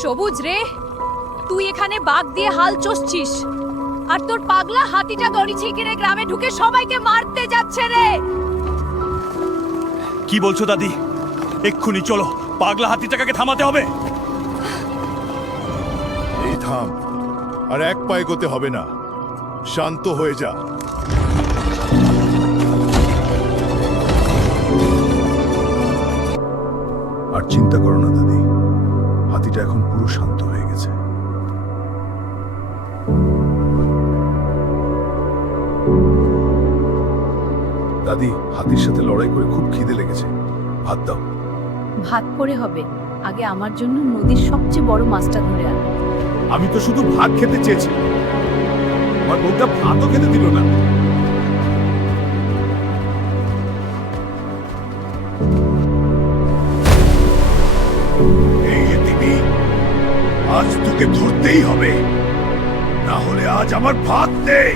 সবুজ রে, তুই এখানে বাঘ দিয়ে হাল চষছিস, আর তোর পাগলা হাতিটা দড়ি ছিঁড়ে গ্রামে ঢুকে সবাইকে মারতে যাচ্ছে রে। কি বলছো দাদি? এক্ষুনি চলো, পাগলা হাতিটাকে থামাতে হবে। এই থাম, আর এক পা এগোতে হবে না। শান্ত হয়ে যা। আর চিন্তা করো না দাদি, হাতিটা এখন পুরো শান্ত হয়ে গেছে। দাদি, হাতির সাথে লড়াই করে খুব খিদে লেগেছে, ভাত দাও। ভাত করে হবে, আগে আমার জন্য নদীর সবচেয়ে বড় মাছটা ধরে আন। আমি তো শুধু ভাত খেতে চেয়েছি, আমার বউটা ভাতও খেতে দিল না। এই এতিমি, আজ তোকে ধরতেই হবে, না হলে আজ আমার ভাত নেই।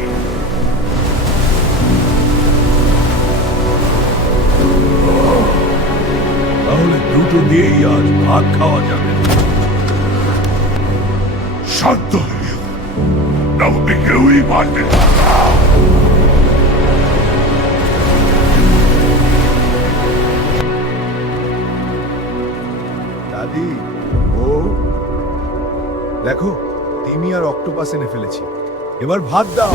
তাহলে দুটো দিয়েই আজ ভাত খাওয়া যাবে। শান্ত হয়ে না ওকে কেউই মারতে পারবে না। দাদি, ও দেখো, তিমি আর অক্টোপাস এনে ফেলেছি, এবার ভাত দাও।